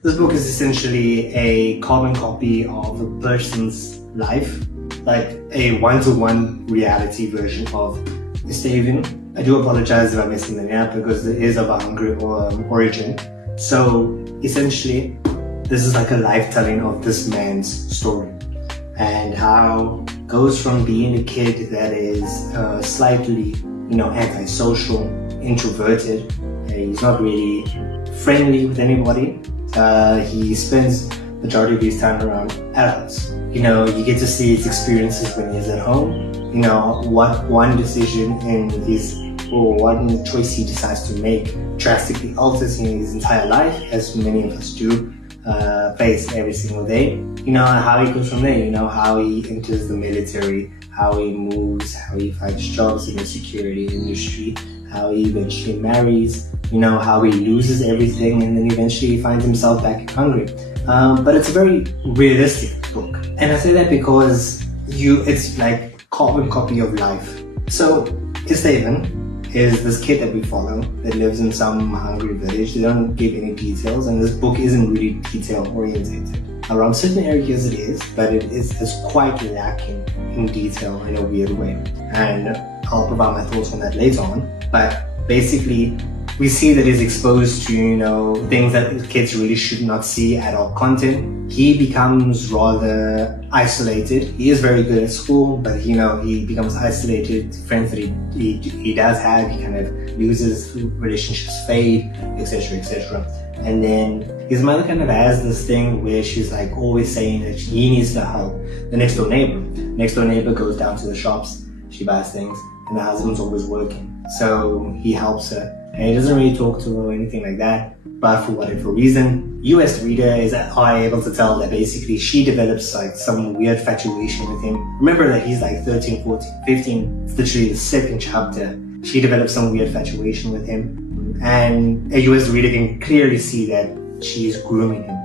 This book is essentially a carbon copy of a person's life, like a one-to-one reality version of Estevan. I do apologize if I'm messing that up because it is of a Hungary origin. So essentially, this is like a life telling of this man's story and how it goes from being a kid that is slightly, antisocial, introverted. He's not really friendly with anybody. He spends majority of his time around adults. You get to see his experiences when he's at home. What one decision in one choice he decides to make drastically alters his entire life, as many of us do face every single day. How he goes from there, how he enters the military, how he moves, how he finds jobs in the security industry, how he eventually marries, how he loses everything and then eventually he finds himself back in Hungary. But it's a very realistic book. And I say that because it's like carbon copy of life. So Estevan is this kid that we follow that lives in some Hungary village. They don't give any details, and this book isn't really detail oriented. Around certain areas it is, but it's quite lacking in detail in a weird way. And I'll provide my thoughts on that later on. But basically, we see that he's exposed to, things that kids really should not see, adult content. He becomes rather isolated. He is very good at school, but he becomes isolated. Friends that he does have, he kind of loses, relationships fade, etc., etc. And then his mother kind of has this thing where she's like always saying that he needs to help the next door neighbor. Next door neighbor goes down to the shops, she buys things, and the husband's always working. So he helps her. And he doesn't really talk to her or anything like that, but for whatever reason, you as the reader are able to tell that basically she develops like some weird infatuation with him. Remember that he's like 13, 14, 15, it's literally the second chapter. She develops some weird infatuation with him, and you as the reader can clearly see that she is grooming him.